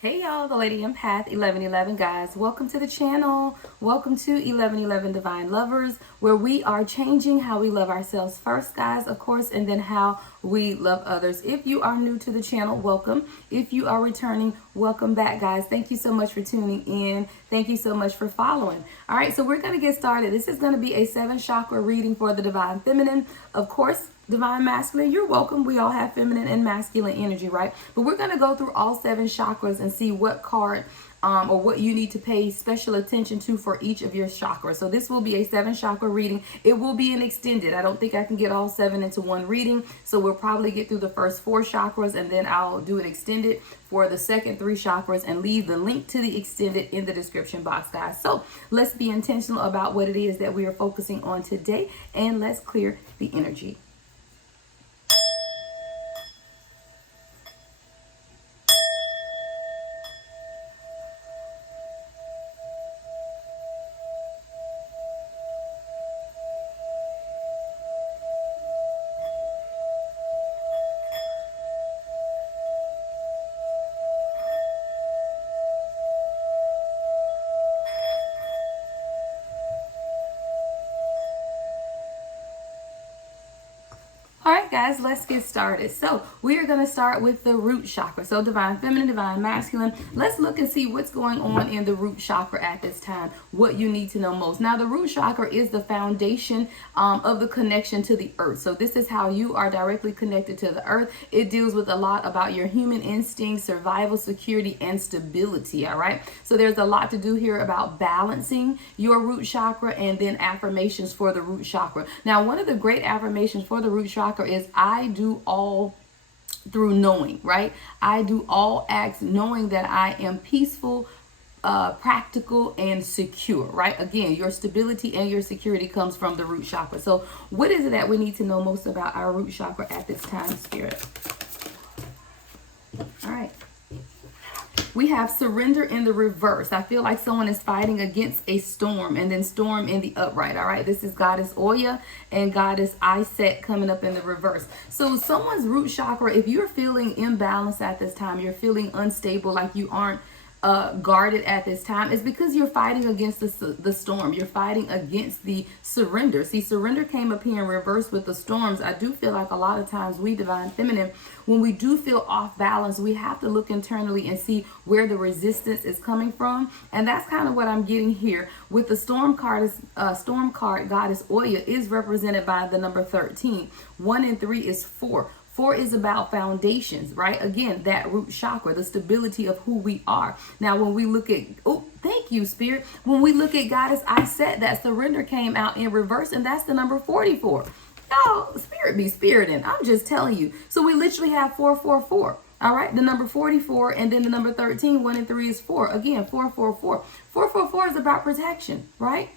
Hey y'all, the Lady Empath 1111 guys. Welcome to the channel. Welcome to 1111 Divine Lovers, where we are changing how we love ourselves first, guys, of course, and then how we love others. If you are new to the channel, welcome. If you are returning, welcome back, guys. Thank you so much for tuning in. Thank you so much for following. All right, so we're going to get started. This is going to be a 7-chakra reading for the Divine Feminine. Of course, Divine Masculine, you're welcome. We all have feminine and masculine energy, right? But we're going to go through all 7 chakras and see what card or what you need to pay special attention to for each of your chakras. So this will be a 7-chakra reading. It will be an extended. I don't think I can get all 7 into one reading. So we'll probably get through the first 4 chakras and then I'll do an extended for the second 3 chakras and leave the link to the extended in the description box, guys. So let's be intentional about what it is that we are focusing on today, and let's clear the energy. All right, guys, let's get started. So we are going to start with the root chakra. So divine feminine, divine masculine. Let's look and see what's going on in the root chakra at this time, what you need to know most. Now, the root chakra is the foundation of the connection to the earth. So this is how you are directly connected to the earth. It deals with a lot about your human instincts, survival, security, and stability. All right. So there's a lot to do here about balancing your root chakra and then affirmations for the root chakra. Now, one of the great affirmations for the root chakra is I do all through knowing, right? I do all acts knowing that I am peaceful, practical, and secure, right? Again, your stability and your security comes from the root chakra. So what is it that we need to know most about our root chakra at this time, Spirit? All right. We have surrender in the reverse. I feel like someone is fighting against a storm, and then storm in the upright. All right. This is Goddess Oya and Goddess Iset coming up in the reverse. So someone's root chakra, if you're feeling imbalanced at this time, you're feeling unstable, like you aren't guarded at this time, is because you're fighting against the storm. You're fighting against the surrender. See, surrender came up here in reverse with the storms. I do feel like a lot of times we divine feminine, when we do feel off balance, we have to look internally and see where the resistance is coming from. And that's kind of what I'm getting here with the storm card. Storm card, Goddess Oya, is represented by the number 13. 1 and 3 is 4. 4 is about foundations, right? Again, that root chakra, the stability of who we are. Now, when we look at, oh, thank you, Spirit. When we look at Goddess Iset, that surrender came out in reverse, and that's the number 44. Y'all, Spirit be spiriting. I'm just telling you. So we literally have 444. All right, the number 44 and then the number 13, 1 and 3 is 4. Again, 444. 444 is about protection, right?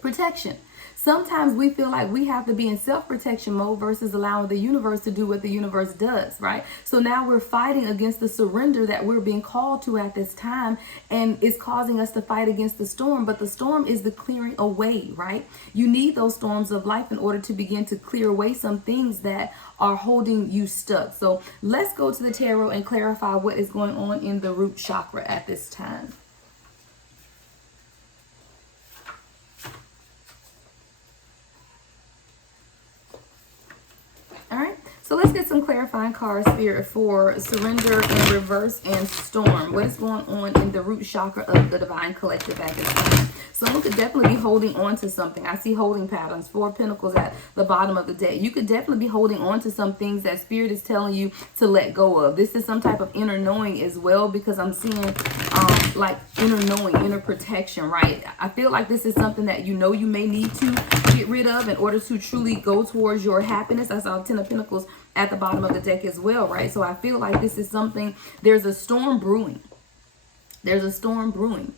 Protection. Sometimes we feel like we have to be in self-protection mode versus allowing the universe to do what the universe does, right? So now we're fighting against the surrender that we're being called to at this time, and it's causing us to fight against the storm. But the storm is the clearing away, right? You need those storms of life in order to begin to clear away some things that are holding you stuck. So let's go to the tarot and clarify what is going on in the root chakra at this time. All right, so let's get some clarifying cards, Spirit, for surrender in reverse and storm. What is going on in the root chakra of the divine collective at this time? Someone could definitely be holding on to something. I see holding patterns, 4 pentacles at the bottom of the deck. You could definitely be holding on to some things that Spirit is telling you to let go of. This is some type of inner knowing as well, because I'm seeing like inner knowing, inner protection, right? I feel like this is something that you may need to get rid of in order to truly go towards your happiness. I saw 10 of Pentacles at the bottom of the deck as well, right? So I feel like this is something, there's a storm brewing. There's a storm brewing.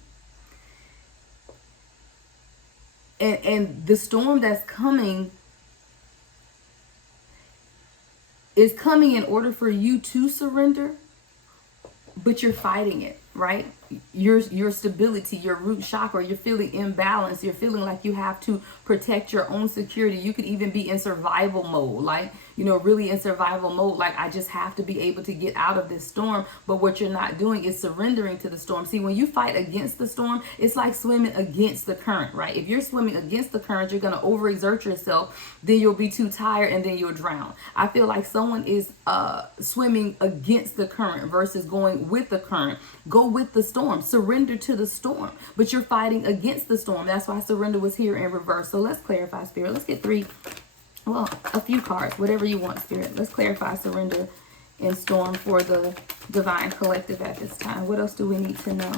And the storm that's coming is coming in order for you to surrender, but you're fighting it, right? Your stability, your root chakra, you're feeling imbalanced. You're feeling like you have to protect your own security. You could even be in survival mode, like, you know, really in survival mode. Like, I just have to be able to get out of this storm. But what you're not doing is surrendering to the storm. See, when you fight against the storm, it's like swimming against the current, right? If you're swimming against the current, you're going to overexert yourself. Then you'll be too tired and then you'll drown. I feel like someone is swimming against the current versus going with the current. Go with the storm. Surrender to the storm. But you're fighting against the storm. That's why surrender was here in reverse. So let's clarify, Spirit. Let's get a few cards, whatever you want, Spirit. Let's clarify surrender and storm for the divine collective at this time. What else do we need to know?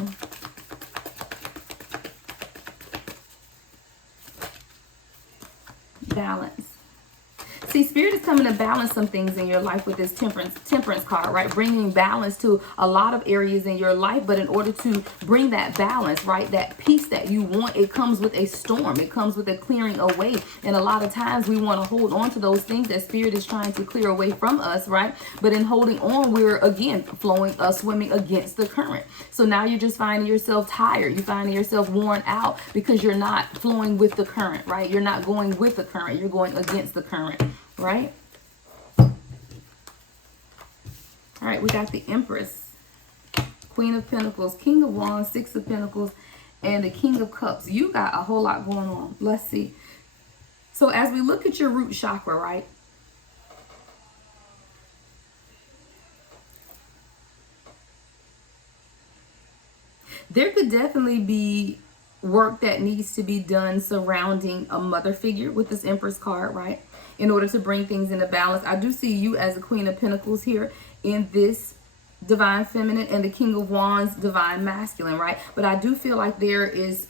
Balance. See, Spirit is coming to balance some things in your life with this temperance card, right? Bringing balance to a lot of areas in your life. But in order to bring that balance, right, that peace that you want, it comes with a storm. It comes with a clearing away. And a lot of times we want to hold on to those things that Spirit is trying to clear away from us, right? But in holding on, we're again swimming against the current. So now you're just finding yourself tired. You're finding yourself worn out because you're not flowing with the current, right? You're not going with the current. You're going against the current. Right? All right, we got the Empress, Queen of Pentacles, King of Wands, Six of Pentacles, and the King of Cups. You got a whole lot going on. Let's see. So as we look at your root chakra, right? There could definitely be work that needs to be done surrounding a mother figure with this Empress card, right? In order to bring things into balance. I do see you as a Queen of Pentacles here in this divine feminine and the King of Wands divine masculine, right? But I do feel like there is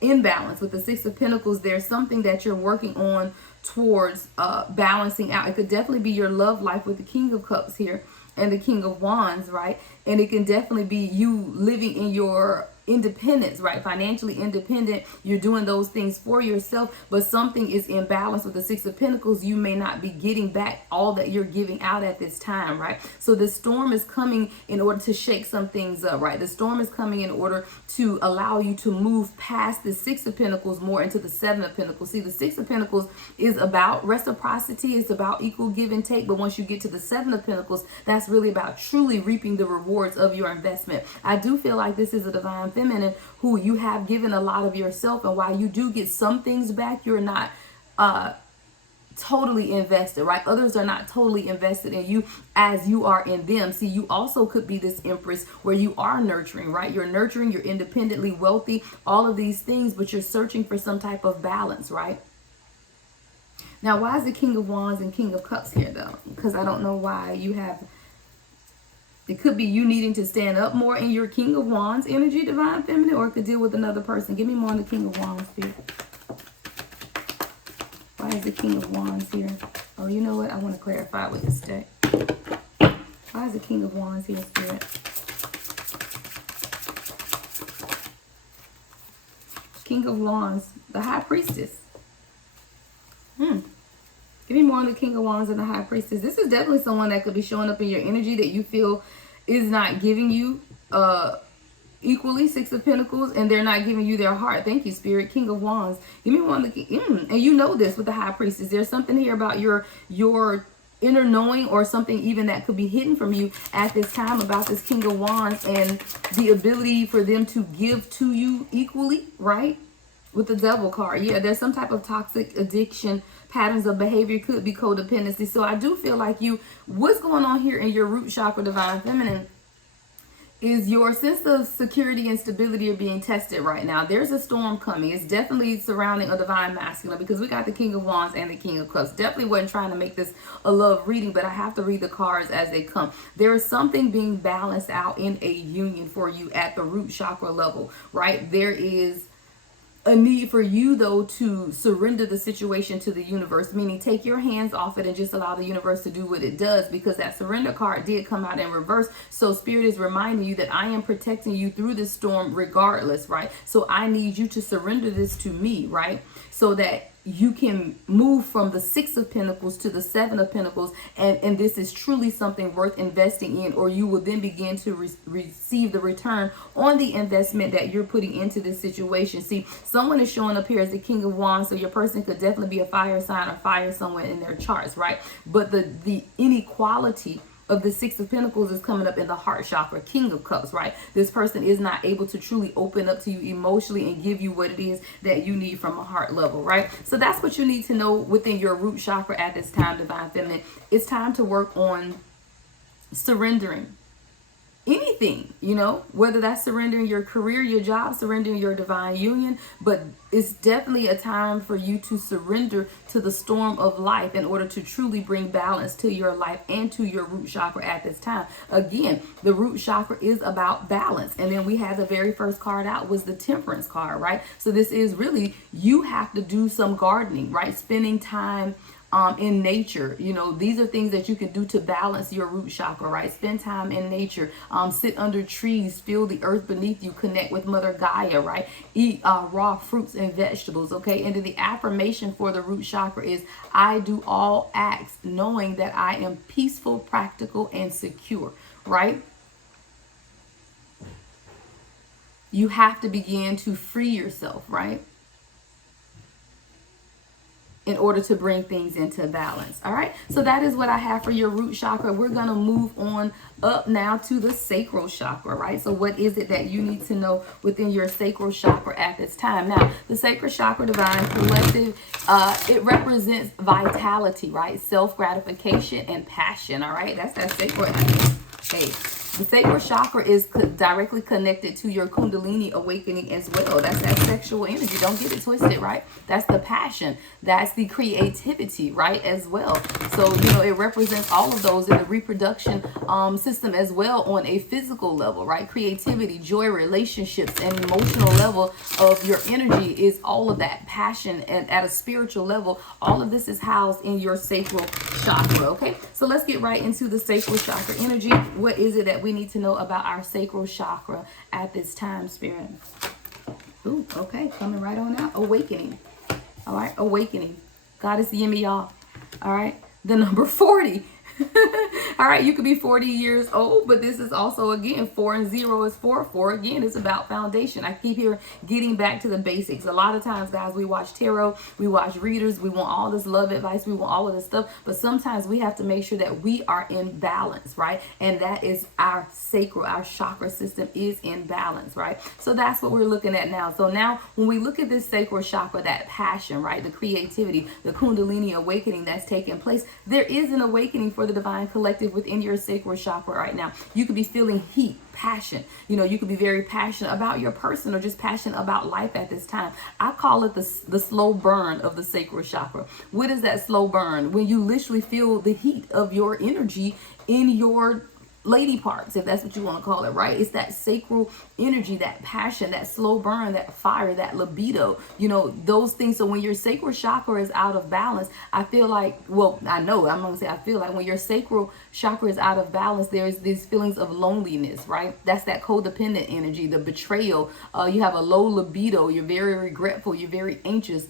imbalance with the Six of Pentacles. There's something that you're working on towards balancing out. It could definitely be your love life with the King of Cups here and the King of Wands, right? And it can definitely be you living in your independence, right? Financially independent. You're doing those things for yourself, but something is imbalanced with the Six of Pentacles. You may not be getting back all that you're giving out at this time, right? So the storm is coming in order to shake some things up, right? The storm is coming in order to allow you to move past the Six of Pentacles more into the Seven of Pentacles. See, the Six of Pentacles is about reciprocity. It's about equal give and take. But once you get to the Seven of Pentacles, that's really about truly reaping the rewards of your investment. I do feel like this is a divine feminine who you have given a lot of yourself, and while you do get some things back, you're not totally invested, right? Others are not totally invested in you as you are in them. See, you also could be this Empress where you are nurturing, right? You're nurturing, you're independently wealthy, all of these things, but you're searching for some type of balance, right? Now, why is the King of Wands and King of Cups here though? Because I don't know why you have. It could be you needing to stand up more in your King of Wands energy, divine feminine, or it could deal with another person. Give me more on the King of Wands here. Why is the King of Wands here? Oh, you know what? I want to clarify with this deck. Why is the King of Wands here, Spirit? King of Wands, the High Priestess. Give me more on the King of Wands and the High Priestess. This is definitely someone that could be showing up in your energy that you feel is not giving you equally. Six of Pentacles, and they're not giving you their heart. Thank you, Spirit. King of Wands. Give me one of the and you know this with the High Priestess. There's something here about your inner knowing, or something even that could be hidden from you at this time about this King of Wands and the ability for them to give to you equally, right? With the Devil card. Yeah, there's some type of toxic addiction, patterns of behavior, could be codependency. So I do feel like what's going on here in your root chakra, divine feminine, is your sense of security and stability are being tested right now. There's a storm coming. It's definitely surrounding a divine masculine, because we got the King of Wands and the King of Cups. Definitely wasn't trying to make this a love reading, but I have to read the cards as they come. There is something being balanced out in a union for you at the root chakra level, right? There is a need for you though to surrender the situation to the universe, meaning take your hands off it and just allow the universe to do what it does, because that surrender card did come out in reverse. So Spirit is reminding you that I am protecting you through this storm regardless, right? So I need you to surrender this to me, right? So that you can move from the Six of Pentacles to the Seven of Pentacles, and this is truly something worth investing in, or you will then begin to receive the return on the investment that you're putting into this situation. See, someone is showing up here as the King of Wands, so your person could definitely be a fire sign or fire somewhere in their charts, right? But the inequality of the Six of Pentacles is coming up in the heart chakra, King of Cups, right? This person is not able to truly open up to you emotionally and give you what it is that you need from a heart level, right? So that's what you need to know within your root chakra at this time, Divine Feminine. It's time to work on surrendering anything, whether that's surrendering your career, your job, surrendering your divine union, but it's definitely a time for you to surrender to the storm of life in order to truly bring balance to your life and to your root chakra at this time. Again, the root chakra is about balance. And then we had the very first card out was the Temperance card, right? So this is really, you have to do some gardening, right? Spending time in nature. These are things that you can do to balance your root chakra, right? Spend time in nature, sit under trees, feel the earth beneath you, connect with Mother Gaia, right? Eat raw fruits and vegetables, okay? And then the affirmation for the root chakra is, I do all acts knowing that I am peaceful, practical, and secure, right? You have to begin to free yourself, right? In order to bring things into balance. All right, so that is what I have for your root chakra. We're going to move on up now to the sacral chakra, right? So what is it that you need to know within your sacral chakra at this time? Now, the sacral chakra, Divine Collective, it represents vitality, right? Self-gratification and passion. All right, that's that sacral. Hey, the sacral chakra is directly connected to your Kundalini awakening as well. That's that sexual energy. Don't get it twisted, right? That's the passion. That's the creativity, right, as well. So, it represents all of those in the reproduction system as well on a physical level, right? Creativity, joy, relationships, and emotional level of your energy is all of that passion. And at a spiritual level, all of this is housed in your sacral chakra, okay? So let's get right into the sacral chakra energy. What is it that we need to know about our sacral chakra at this time, Spirit? Ooh, okay, coming right on out. Awakening. All right, awakening. Goddess Yemi, y'all. All right, the number 40. All right, you could be 40 years old, but this is also, again, 4 and 0 is 4. 4, again, is about foundation. I keep here getting back to the basics. A lot of times, guys, we watch tarot, we watch readers, we want all this love advice, we want all of this stuff, but sometimes we have to make sure that we are in balance, right? And that is our sacral, our chakra system is in balance, right? So that's what we're looking at now. So now, when we look at this sacral chakra, that passion, right, the creativity, the Kundalini awakening that's taking place, there is an awakening for the Divine Collective within your sacral chakra right now. You could be feeling heat, passion. You could be very passionate about your person or just passionate about life at this time. I call it the slow burn of the sacral chakra. What is that slow burn? When you literally feel the heat of your energy in your lady parts, if that's what you want to call it, right? It's that sacral energy, that passion, that slow burn, that fire, that libido, those things. So when your sacral chakra is out of balance, I feel like, I'm going to say I feel like when your sacral chakra is out of balance, there's these feelings of loneliness, right? That's that codependent energy, the betrayal. You have a low libido. You're very regretful. You're very anxious.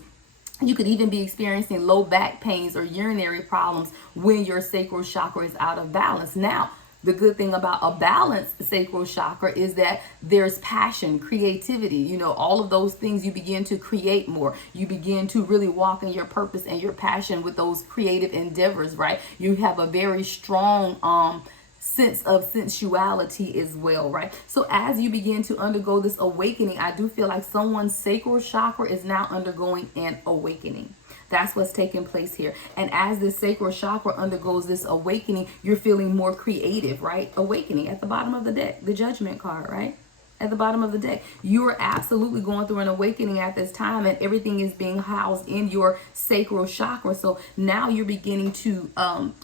You could even be experiencing low back pains or urinary problems when your sacral chakra is out of balance. Now, the good thing about a balanced sacral chakra is that there's passion, creativity, all of those things. You begin to create more. You begin to really walk in your purpose and your passion with those creative endeavors, right? You have a very strong sense of sensuality as well, right? So as you begin to undergo this awakening, I do feel like someone's sacral chakra is now undergoing an awakening. That's what's taking place here. And as the sacral chakra undergoes this awakening, you're feeling more creative, right? Awakening at the bottom of the deck, the Judgment card, right? At the bottom of the deck. You are absolutely going through an awakening at this time, and everything is being housed in your sacral chakra. So now you're beginning to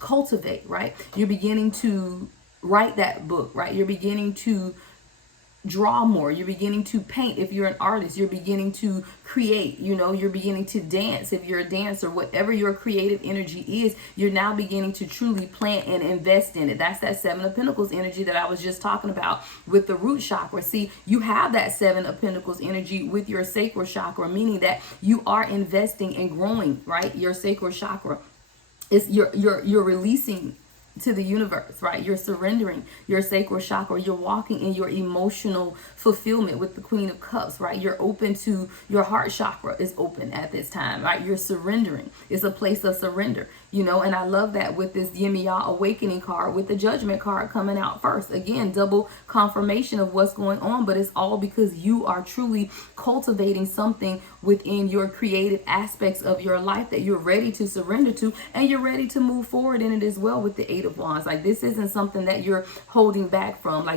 cultivate, right? You're beginning to write that book, right? You're beginning to draw more. You're beginning to paint if you're an artist. You're beginning to create. You're beginning to dance if you're a dancer. Whatever your creative energy is, you're now beginning to truly plant and invest in it. That's that Seven of Pentacles energy that I was just talking about with the root chakra. See, you have that Seven of Pentacles energy with your sacral chakra, meaning that you are investing and growing, right? Your sacral chakra is you're releasing to the universe, right? You're surrendering your sacral chakra. You're walking in your emotional fulfillment with the Queen of Cups, right? You're open to your heart chakra is open at this time, right? You're surrendering. It's a place of surrender, and I love that with this Yemiya Awakening card with the Judgment card coming out first. Again, double confirmation of what's going on, but it's all because you are truly cultivating something within your creative aspects of your life that you're ready to surrender to, and you're ready to move forward in it as well with the Eight of Wands. Like, this isn't something that you're holding back from.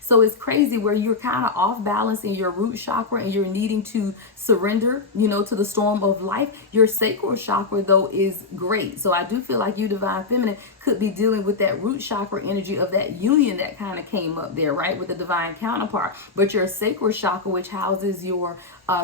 So it's crazy where you're kind of off balance in your root chakra and you're needing to surrender, to the storm of life. Your sacral chakra, though, is great. So I do feel like you, Divine Feminine, could be dealing with that root chakra energy of that union that kind of came up there, right, with the divine counterpart. But your sacral chakra, which houses your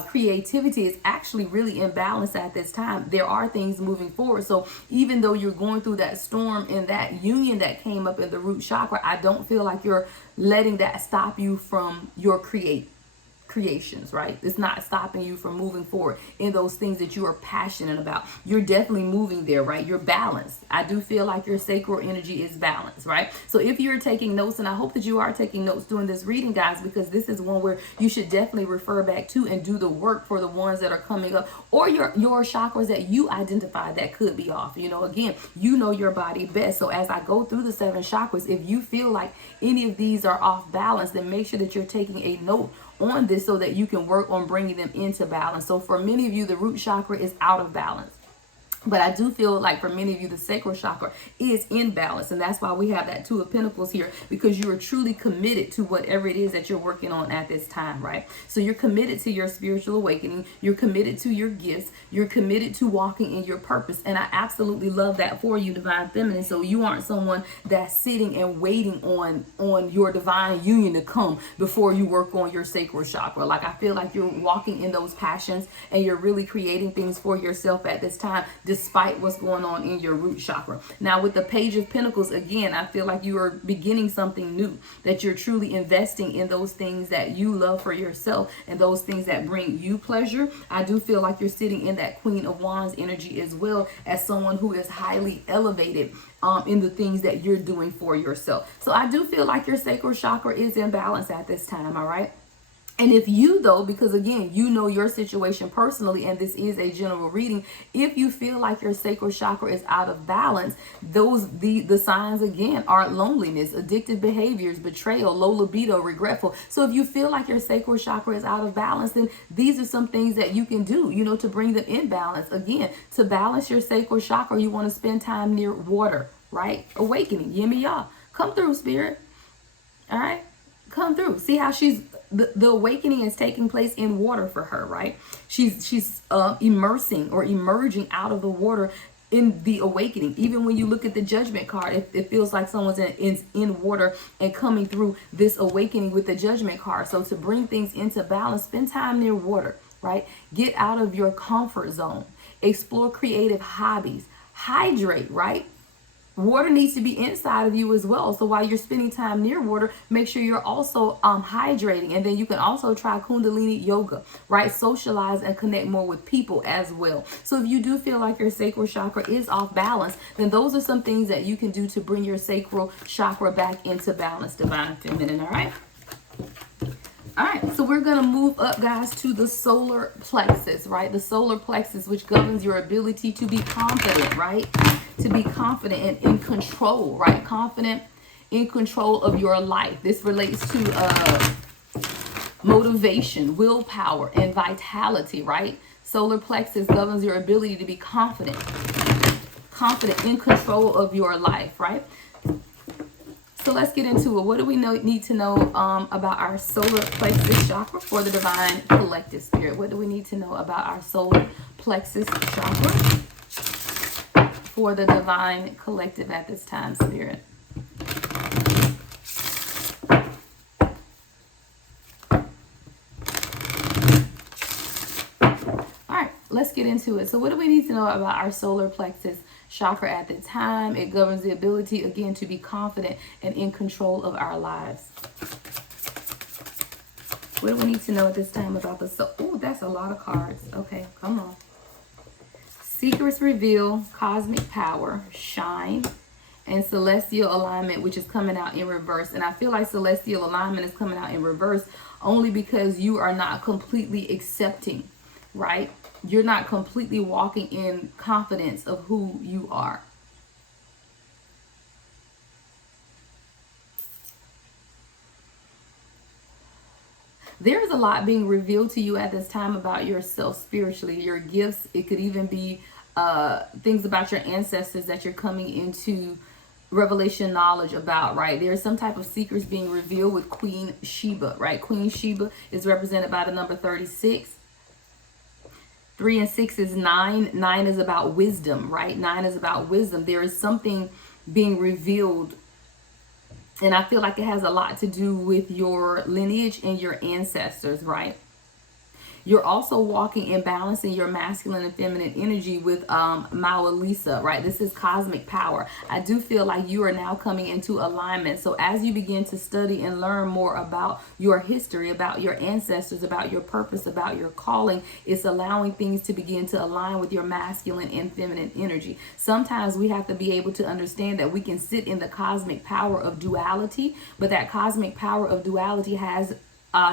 creativity, is actually really imbalanced at this time. There are things moving forward. So even though you're going through that storm in that union that came up in the root chakra, I don't feel like you're letting that stop you from your creations, right? It's not stopping you from moving forward in those things that you are passionate about. You're definitely moving there, right? You're balanced. I do feel like your sacral energy is balanced, right? So if you're taking notes, and I hope that you are taking notes during this reading, guys, because this is one where you should definitely refer back to and do the work for the ones that are coming up, or your chakras that you identify that could be off. Again, your body best. So as I go through the 7 chakras, if you feel like any of these are off balance, then make sure that you're taking a note on this so that you can work on bringing them into balance. So for many of you, the root chakra is out of balance. But I do feel like for many of you, the sacral chakra is in balance. And that's why we have that Two of Pentacles here, because you are truly committed to whatever it is that you're working on at this time, right? So you're committed to your spiritual awakening. You're committed to your gifts. You're committed to walking in your purpose. And I absolutely love that for you, Divine Feminine. So you aren't someone that's sitting and waiting on your divine union to come before you work on your sacral chakra. Like, I feel like you're walking in those passions and you're really creating things for yourself at this time, despite what's going on in your root chakra. Now with the Page of Pentacles, again, I feel like you are beginning something new, that you're truly investing in those things that you love for yourself and those things that bring you pleasure. I do feel like you're sitting in that Queen of Wands energy as well, as someone who is highly elevated in the things that you're doing for yourself. So I do feel like your sacral chakra is in balance at this time, all right? And if you, though, because again, your situation personally, and this is a general reading, if you feel like your sacral chakra is out of balance, the signs again are loneliness, addictive behaviors, betrayal, low libido, regretful. So if you feel like your sacral chakra is out of balance, then these are some things that you can do, to bring them in balance. Again, to balance your sacral chakra, you want to spend time near water, right? Awakening, Yemiya. Come through, Spirit. All right? Come through. See how the awakening is taking place in water for her, right? She's immersing or emerging out of the water in the awakening. Even when you look at the Judgment card, it feels like someone's in water and coming through this awakening with the Judgment card. So to bring things into balance, spend time near water, right? Get out of your comfort zone. Explore creative hobbies. Hydrate, right? Water needs to be inside of you as well. So while you're spending time near water, make sure you're also hydrating. And then you can also try Kundalini yoga, right? Socialize and connect more with people as well. So if you do feel like your sacral chakra is off balance, then those are some things that you can do to bring your sacral chakra back into balance, Divine Feminine, all right? All right, so we're going to move up, guys, to the solar plexus, right? The solar plexus, which governs your ability to be confident, right? To be confident and in control, right? Confident in control of your life. This relates to motivation, willpower, and vitality, right? Solar plexus governs your ability to be confident in control of your life, right? So let's get into it. What do we need to know about our solar plexus chakra for the Divine Collective, Spirit? What do we need to know about our solar plexus chakra for the Divine Collective at this time, Spirit? let's get into it. So what do we need to know about our solar plexus chakra at the time? It governs the ability, again, to be confident and in control of our lives. What do we need to know at this time about the soul? Oh, that's a lot of cards. Okay, come on. Secrets reveal, cosmic power, shine, and celestial alignment, which is coming out in reverse. And I feel like celestial alignment is coming out in reverse only because you are not completely accepting, right? You're not completely walking in confidence of who you are. There is a lot being revealed to you at this time about yourself spiritually, your gifts. It could even be things about your ancestors that you're coming into revelation knowledge about, right? There's some type of secrets being revealed with Queen Sheba, right? Queen Sheba is represented by the number 36. 3 and 6 is 9. 9 is about wisdom, right? 9 is about wisdom. There is something being revealed, and I feel like it has a lot to do with your lineage and your ancestors, right? You're also walking in balancing your masculine and feminine energy with Maua Lisa, right? This is cosmic power. I do feel like you are now coming into alignment. So as you begin to study and learn more about your history, about your ancestors, about your purpose, about your calling, it's allowing things to begin to align with your masculine and feminine energy. Sometimes we have to be able to understand that we can sit in the cosmic power of duality, but that cosmic power of duality has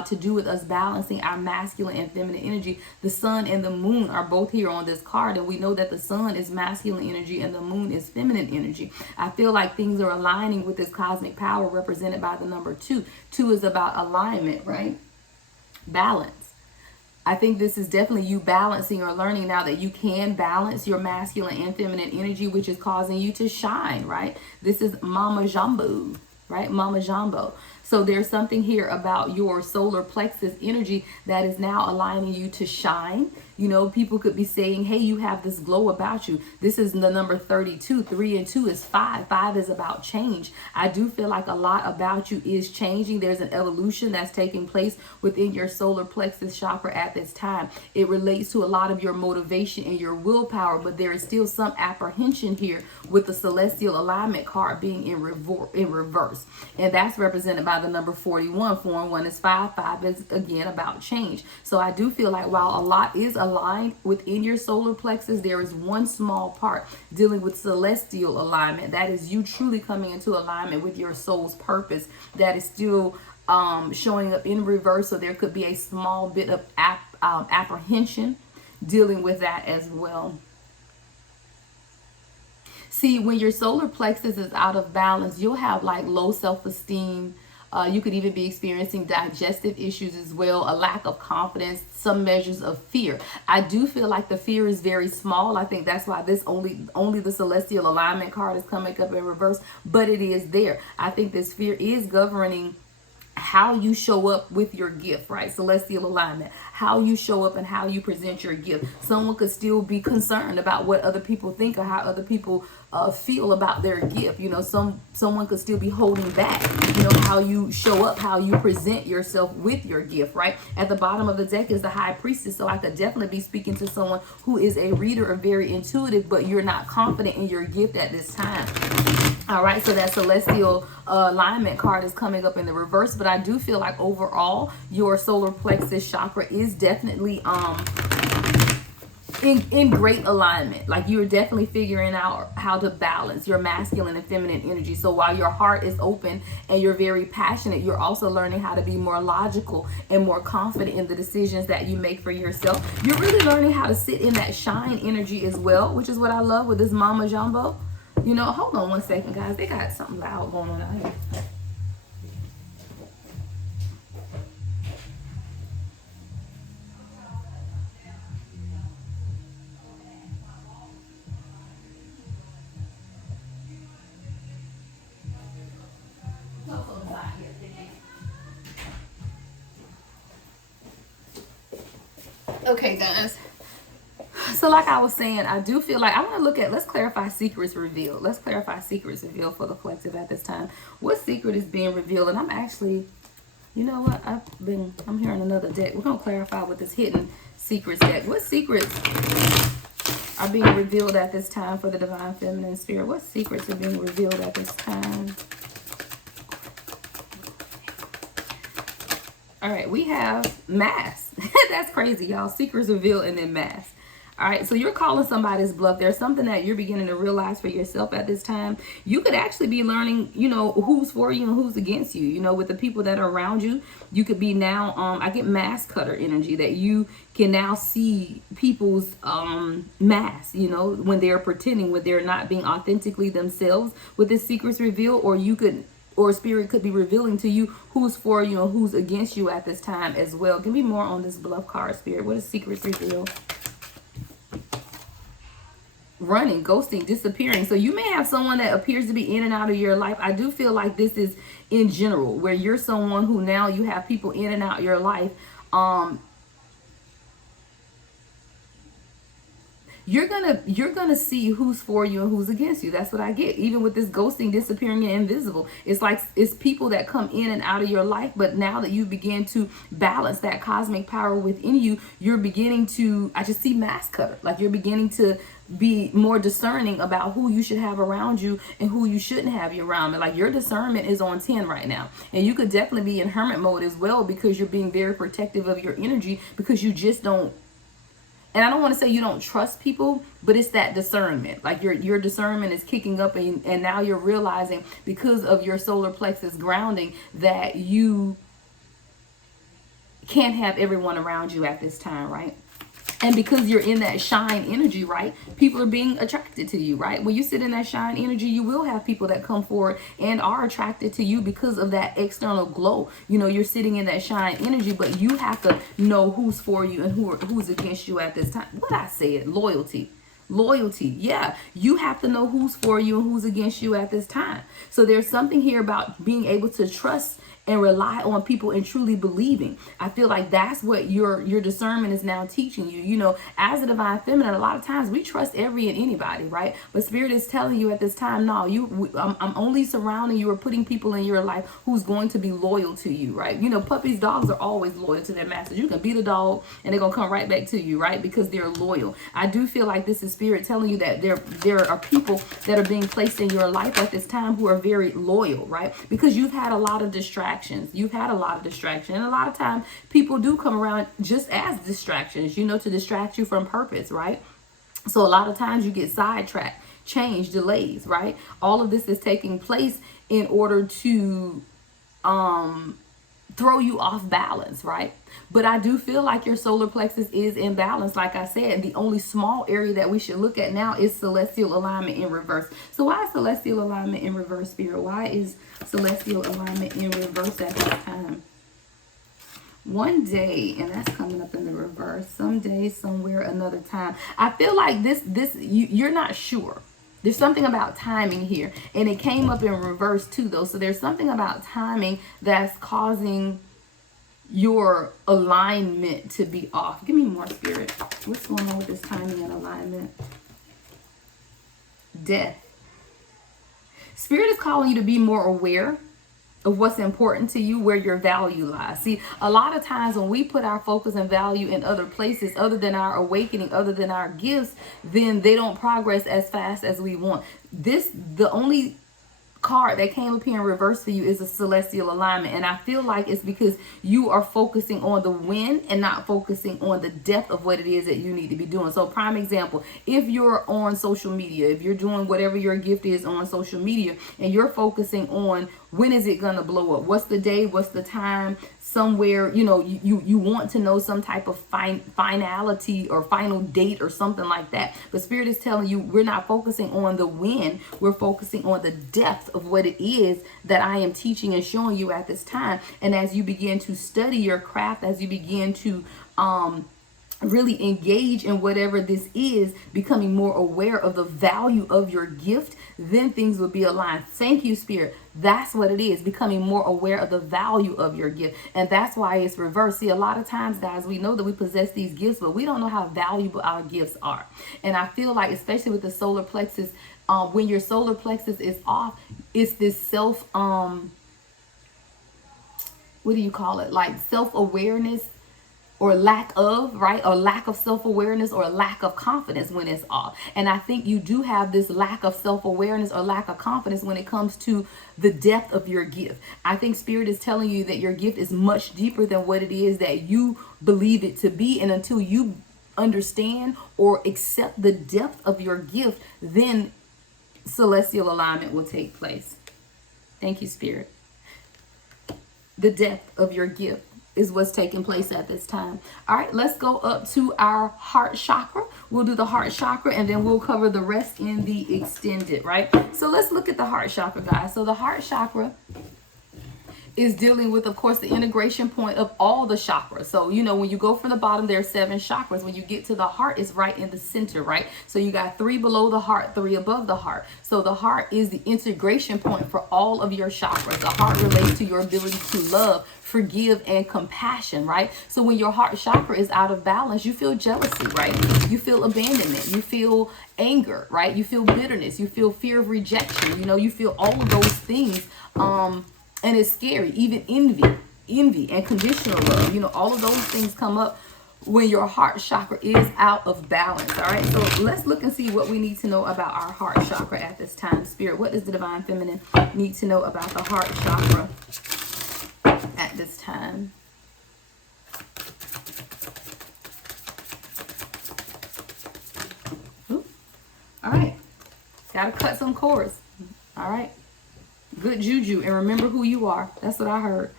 to do with us balancing our masculine and feminine energy. The sun and the moon are both here on this card, and we know that the sun is masculine energy and the moon is feminine energy. I feel like things are aligning with this cosmic power represented by the number 2. 2 is about alignment, right? Balance. I think this is definitely you balancing or learning now that you can balance your masculine and feminine energy, which is causing you to shine, right? This is Mama Jumbo, right? Mama Jumbo. So there's something here about your solar plexus energy that is now aligning you to shine. You know, people could be saying, hey, you have this glow about you. This is the number 32. 3 and 2 is 5. 5 is about change. I do feel like a lot about you is changing. There's an evolution that's taking place within your solar plexus chakra at this time. It relates to a lot of your motivation and your willpower, but there is still some apprehension here with the celestial alignment card being in reverse. And that's represented by the number 41. 4 and 1 is 5. 5 is again about change. So I do feel like while a lot is aligned within your solar plexus, there is one small part dealing with celestial alignment. That is you truly coming into alignment with your soul's purpose that is still showing up in reverse. So there could be a small bit of apprehension dealing with that as well. See, when your solar plexus is out of balance, you'll have like low self-esteem. You could even be experiencing digestive issues as well, a lack of confidence, some measures of fear. I do feel like the fear is very small. I think that's why this only the celestial alignment card is coming up in reverse, but it is there. I think this fear is governing how you show up with your gift, right? Celestial alignment, how you show up and how you present your gift. Someone could still be concerned about what other people think or how other people feel about their gift. You know, someone could still be holding back, you know, how you show up, how you present yourself with your gift, right? At the bottom of the deck is the High Priestess. So I could definitely be speaking to someone who is a reader or very intuitive, but you're not confident in your gift at this time. All right, so that celestial alignment card is coming up in the reverse, but I do feel like overall your solar plexus chakra is definitely in great alignment. Like you're definitely figuring out how to balance your masculine and feminine energy. So while your heart is open and you're very passionate, you're also learning how to be more logical and more confident in the decisions that you make for yourself. You're really learning how to sit in that shine energy as well, which is what I love with this Mama Jumbo. You know, hold on one second, guys. They got something loud going on out here. Okay, guys. So like I was saying, I do feel like I want to look at, let's clarify secrets revealed. Let's clarify secrets revealed for the collective at this time. What secret is being revealed? And I'm actually, You know what? I'm hearing another deck. We're going to clarify with this hidden secrets deck. What secrets are being revealed at this time for the divine feminine spirit? What secrets are being revealed at this time? All right, we have mass. That's crazy, y'all. Secrets revealed and then mass. All right, so you're calling somebody's bluff. There's something that you're beginning to realize for yourself at this time. You could actually be learning, you know, who's for you and who's against you. You know, with the people that are around you, you could be now, I get mask cutter energy, that you can now see people's mask, you know, when they're pretending, when they're not being authentically themselves with this secrets revealed, or you could, or spirit could be revealing to you who's for you and who's against you at this time as well. Give me more on this bluff card, spirit. What is secrets revealed? Running, ghosting, disappearing. So you may have someone that appears to be in and out of your life. I do feel like this is in general, where you're someone who now you have people in and out your life. You're gonna see who's for you and who's against you. That's what I get. Even with this ghosting, disappearing, and invisible, it's like it's people that come in and out of your life. But now that you begin to balance that cosmic power within you, you're beginning to, I just see mask cutter. Like you're beginning to be more discerning about who you should have around you and who you shouldn't have you around. And like your discernment is on 10 right now. And you could definitely be in hermit mode as well, because you're being very protective of your energy, because you just don't, and I don't want to say you don't trust people, but it's that discernment. Like your discernment is kicking up, and now you're realizing, because of your solar plexus grounding, that you can't have everyone around you at this time, right? And because you're in that shine energy, right? People are being attracted to you, right? When you sit in that shine energy, you will have people that come forward and are attracted to you because of that external glow. You know, you're sitting in that shine energy, but you have to know who's for you and who's against you at this time. What I said, loyalty. Loyalty. Yeah, you have to know who's for you and who's against you at this time. So there's something here about being able to trust and rely on people and truly believing. I feel like that's what your discernment is now teaching you. You know, as a divine feminine, a lot of times we trust every and anybody, right? But spirit is telling you at this time, no, I'm only surrounding you or putting people in your life who's going to be loyal to you, right? You know, puppies, dogs are always loyal to their masters. You can beat a dog and they're gonna come right back to you, right? Because they're loyal. I do feel like this is spirit telling you that there are people that are being placed in your life at this time who are very loyal, right? Because you've had a lot of distractions. You've had a lot of distraction. And a lot of times people do come around just as distractions, you know, to distract you from purpose, right? So a lot of times you get sidetracked, change, delays, right? All of this is taking place in order to throw you off balance, right? But I do feel like your solar plexus is in balance. Like I said, the only small area that we should look at now is celestial alignment in reverse. So why is celestial alignment in reverse, spirit? Why is celestial alignment in reverse at this time? One day, and that's coming up in the reverse. Someday, somewhere, another time. I feel like you're not sure. There's something about timing here, and it came up in reverse too, though. So there's something about timing that's causing your alignment to be off. Give me more, spirit. What's going on with this timing and alignment? Death. Spirit is calling you to be more aware of what's important to you, where your value lies. See, a lot of times when we put our focus and value in other places other than our awakening, other than our gifts, then they don't progress as fast as we want. The only card that came up here in reverse for you is a celestial alignment, and I feel like it's because you are focusing on the when and not focusing on the depth of what it is that you need to be doing. So prime example, if you're on social media, if you're doing whatever your gift is on social media, and you're focusing on when is it gonna blow up, what's the day, what's the time, somewhere, you know, you want to know some type of finality or final date or something like that. But spirit is telling you we're not focusing on the when, we're focusing on the depth of what it is that I am teaching and showing you at this time. And as you begin to study your craft, as you begin to really engage in whatever this is, becoming more aware of the value of your gift, then things will be aligned. Thank you, spirit. That's what it is, becoming more aware of the value of your gift. And that's why it's reversed. See, a lot of times, guys, we know that we possess these gifts, but we don't know how valuable our gifts are. And I feel like, especially with the solar plexus, when your solar plexus is off, it's this what do you call it? Like self-awareness or lack of, right? Or lack of self-awareness or lack of confidence when it's off. And I think you do have this lack of self-awareness or lack of confidence when it comes to the depth of your gift. I think Spirit is telling you that your gift is much deeper than what it is that you believe it to be. And until you understand or accept the depth of your gift, then celestial alignment will take place. Thank you, Spirit. The depth of your gift is what's taking place at this time. All right, let's go up to our heart chakra. We'll do the heart chakra and then we'll cover the rest in the extended, right? So let's look at the heart chakra, guys. So the heart chakra is dealing with, of course, the integration point of all the chakras. So, you know, when you go from the bottom, there are 7 chakras. When you get to the heart, it's right in the center, right? So you got 3 below the heart, 3 above the heart. So the heart is the integration point for all of your chakras. The heart relates to your ability to love, forgive, and compassion, right? So when your heart chakra is out of balance, you feel jealousy, right? You feel abandonment, you feel anger, right? You feel bitterness, you feel fear of rejection, you know, you feel all of those things, and it's scary. Even envy and conditional love, you know, all of those things come up when your heart chakra is out of balance. All right, so let's look and see what we need to know about our heart chakra at this time. Spirit, what does the Divine Feminine need to know about the heart chakra at this time? Ooh. All right, gotta cut some cords. All right, good juju, and remember who you are. That's what I heard,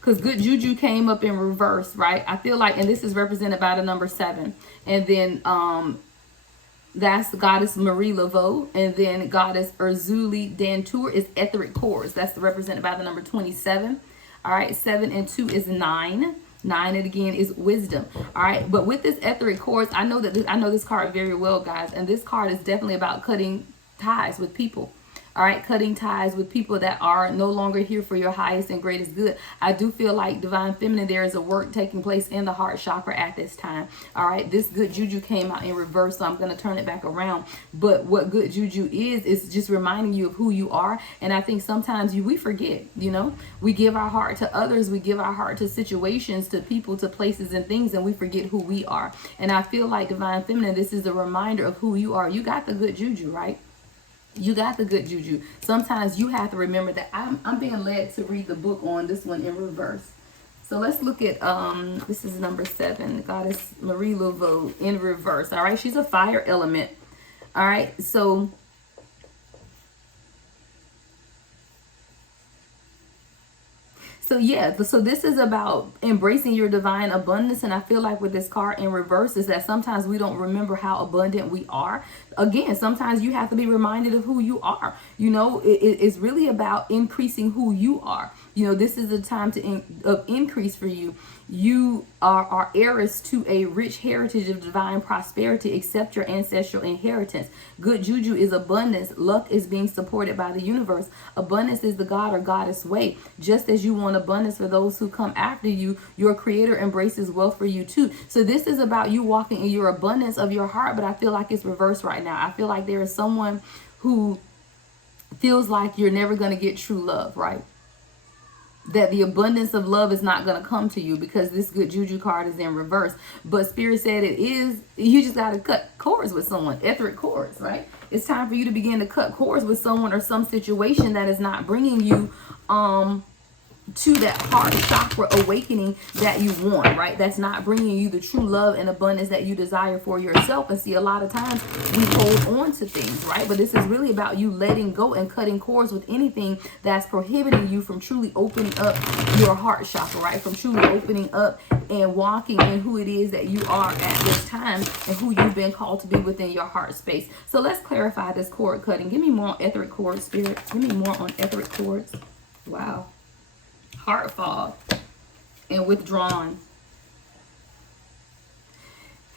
because good juju came up in reverse, right? I feel like, and this is represented by the number 7, and then that's goddess Marie Laveau, and then goddess Urzuli Dantour is etheric cords. That's represented by the number 27. All right, 7 and 2 is 9. 9 and again is wisdom. All right, but with this etheric cords, I know this card very well, guys, and this card is definitely about cutting ties with people. All right, cutting ties with people that are no longer here for your highest and greatest good. I do feel like Divine Feminine, there is a work taking place in the heart chakra at this time. All right, this good juju came out in reverse, so I'm going to turn it back around. But what good juju is just reminding you of who you are. And I think sometimes we forget, you know, we give our heart to others, we give our heart to situations, to people, to places and things, and we forget who we are. And I feel like Divine Feminine, this is a reminder of who you are. You got the good juju, right? You got the good juju. Sometimes you have to remember that. I'm being led to read the book on this one in reverse. So let's look at, this is number 7, Goddess Marie Laveau in reverse. All right, she's a fire element. All right, so yeah, so this is about embracing your divine abundance. And I feel like with this card in reverse is that sometimes we don't remember how abundant we are. Again, sometimes you have to be reminded of who you are. You know, it's really about increasing who you are. You know, this is a time of increase for you. You are heiress to a rich heritage of divine prosperity. Accept your ancestral inheritance. Good juju is abundance. Luck is being supported by the universe. Abundance is the god or goddess way. Just as you want abundance for those who come after you, your creator embraces wealth for you too. So this is about you walking in your abundance of your heart, but I feel like it's reversed right now. I feel like there is someone who feels like you're never going to get true love, right? That the abundance of love is not going to come to you because this good juju card is in reverse. But Spirit said it is, you just got to cut cords with someone, etheric cords, right? It's time for you to begin to cut cords with someone or some situation that is not bringing you to that heart chakra awakening that you want, right? That's not bringing you the true love and abundance that you desire for yourself. And see, a lot of times we hold on to things, right? But this is really about you letting go and cutting cords with anything that's prohibiting you from truly opening up your heart chakra, right? From truly opening up and walking in who it is that you are at this time and who you've been called to be within your heart space. So let's clarify this cord cutting. Give me more on etheric cords, Spirit. Give me more on etheric cords. Wow. Heart fog and withdrawn.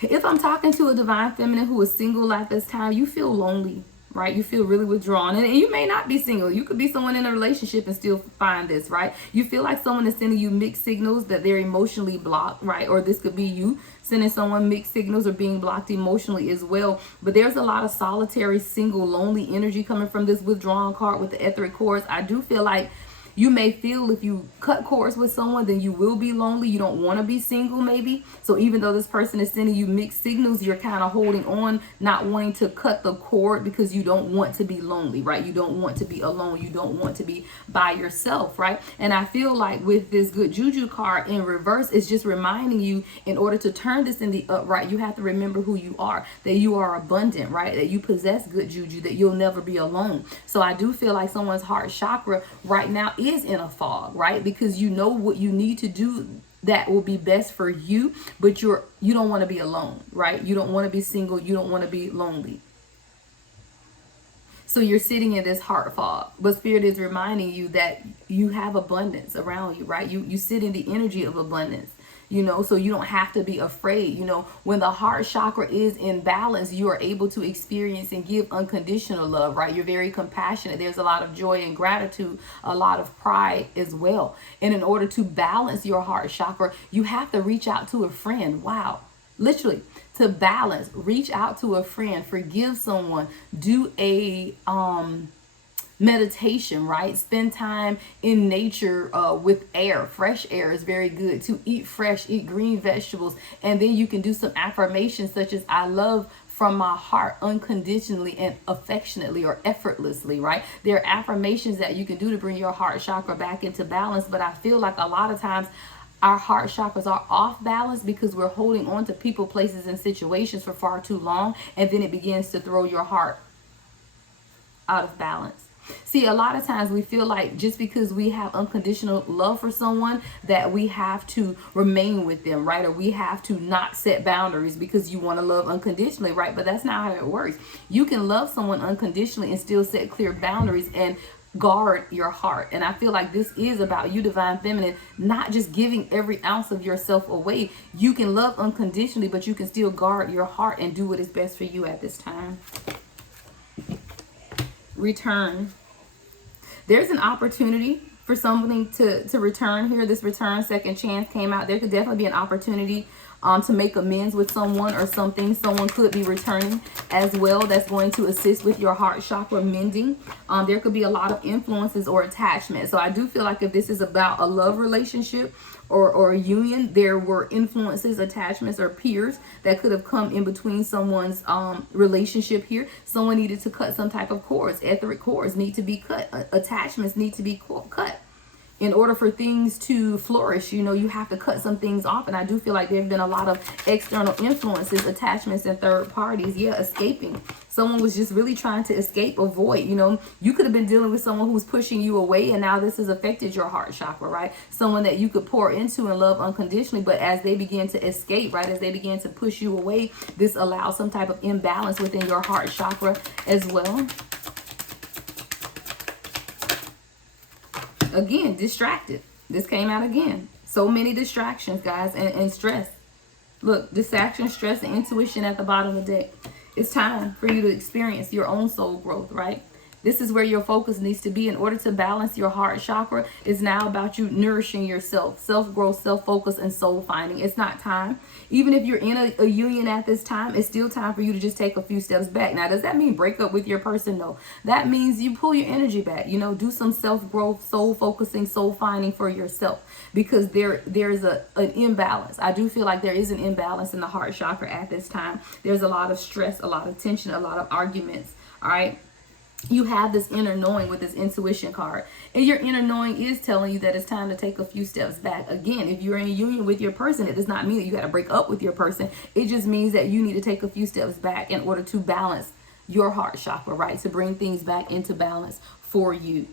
If I'm talking to a divine feminine who is single at this time, you feel lonely, right? You feel really withdrawn. And you may not be single. You could be someone in a relationship and still find this, right? You feel like someone is sending you mixed signals that they're emotionally blocked, right? Or this could be you sending someone mixed signals or being blocked emotionally as well. But there's a lot of solitary, single, lonely energy coming from this withdrawn card with the etheric cords. I do feel like You may feel if you cut cords with someone, then you will be lonely. You don't want to be single, maybe. So even though this person is sending you mixed signals, you're kind of holding on, not wanting to cut the cord because you don't want to be lonely, right? You don't want to be alone. You don't want to be by yourself, right? And I feel like with this good juju card in reverse, it's just reminding you, in order to turn this in the upright, you have to remember who you are, that you are abundant, right? That you possess good juju, that you'll never be alone. So I do feel like someone's heart chakra right now is in a fog, right? Because you know what you need to do that will be best for you, but you don't want to be alone, right? You don't want to be single. You don't want to be lonely. So you're sitting in this heart fog, but Spirit is reminding you that you have abundance around you, right? You sit in the energy of abundance, you know, so you don't have to be afraid. You know, when the heart chakra is in balance, you are able to experience and give unconditional love, right? You're very compassionate. There's a lot of joy and gratitude, a lot of pride as well. And in order to balance your heart chakra, you have to reach out to a friend. Wow. Literally, to balance, reach out to a friend, forgive someone, do a meditation, right? Spend time in nature with air. Fresh air is very good. To eat fresh, eat green vegetables. And then you can do some affirmations such as, I love from my heart unconditionally and affectionately or effortlessly, right? There are affirmations that you can do to bring your heart chakra back into balance. But I feel like a lot of times our heart chakras are off balance because we're holding on to people, places, and situations for far too long. And then it begins to throw your heart out of balance. See, a lot of times we feel like just because we have unconditional love for someone that we have to remain with them, right? Or we have to not set boundaries because you want to love unconditionally, right? But that's not how it works. You can love someone unconditionally and still set clear boundaries and guard your heart. And I feel like this is about you, Divine Feminine, not just giving every ounce of yourself away. You can love unconditionally, but you can still guard your heart and do what is best for you at this time. Return. There's an opportunity for something to return here. This return, second chance came out. There could definitely be an opportunity to make amends with someone or something. Someone could be returning as well. That's going to assist with your heart chakra mending. There could be a lot of influences or attachment. So I do feel like if this is about a love relationship or a union, there were influences, attachments, or peers that could have come in between someone's relationship here. Someone needed to cut some type of cords. Etheric cords need to be cut. Attachments need to be cut. In order for things to flourish, you know, you have to cut some things off. And I do feel like there have been a lot of external influences, attachments, and third parties. Yeah, escaping. Someone was just really trying to escape, avoid. You know, you could have been dealing with someone who's pushing you away, and now this has affected your heart chakra, right? Someone that you could pour into and love unconditionally, but as they begin to escape, right, as they begin to push you away, this allows some type of imbalance within your heart chakra as well. Again, distracted. This came out again. So many distractions, guys, and stress. Look, distraction, stress, and intuition at the bottom of the deck. It's time for you to experience your own soul growth, right? This is where your focus needs to be in order to balance your heart chakra. It's now about you nourishing yourself, self-growth, self-focus, and soul finding. It's not time. Even if you're in a union at this time, it's still time for you to just take a few steps back. Now, does that mean break up with your person? No. That means you pull your energy back. You know, do some self-growth, soul focusing, soul finding for yourself, because there's an imbalance. I do feel like there is an imbalance in the heart chakra at this time. There's a lot of stress, a lot of tension, a lot of arguments. All right. You have this inner knowing with this intuition card, and your inner knowing is telling you that it's time to take a few steps back. Again, if you're in a union with your person, it does not mean that you got to break up with your person. It just means that you need to take a few steps back in order to balance your heart chakra, right? To bring things back into balance for you.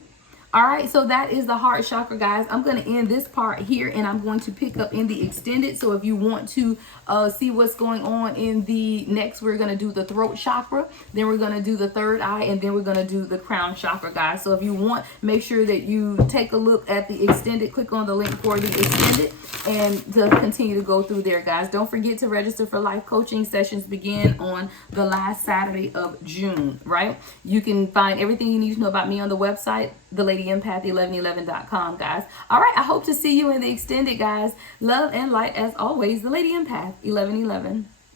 All right, so that is the heart chakra, guys. I'm going to end this part here, and I'm going to pick up in the extended. So if you want to see what's going on in the next, we're going to do the throat chakra, then we're going to do the third eye, and then we're going to do the crown chakra, guys. So if you want, make sure that you take a look at the extended. Click on the link for the extended and to continue to go through there, guys. Don't forget to register for life coaching. Sessions begin on the last Saturday of June, right? You can find everything you need to know about me on the website, theladyempath1111.com, guys. All right, I hope to see you in the extended, guys. Love and light as always, the Lady Empath 1111.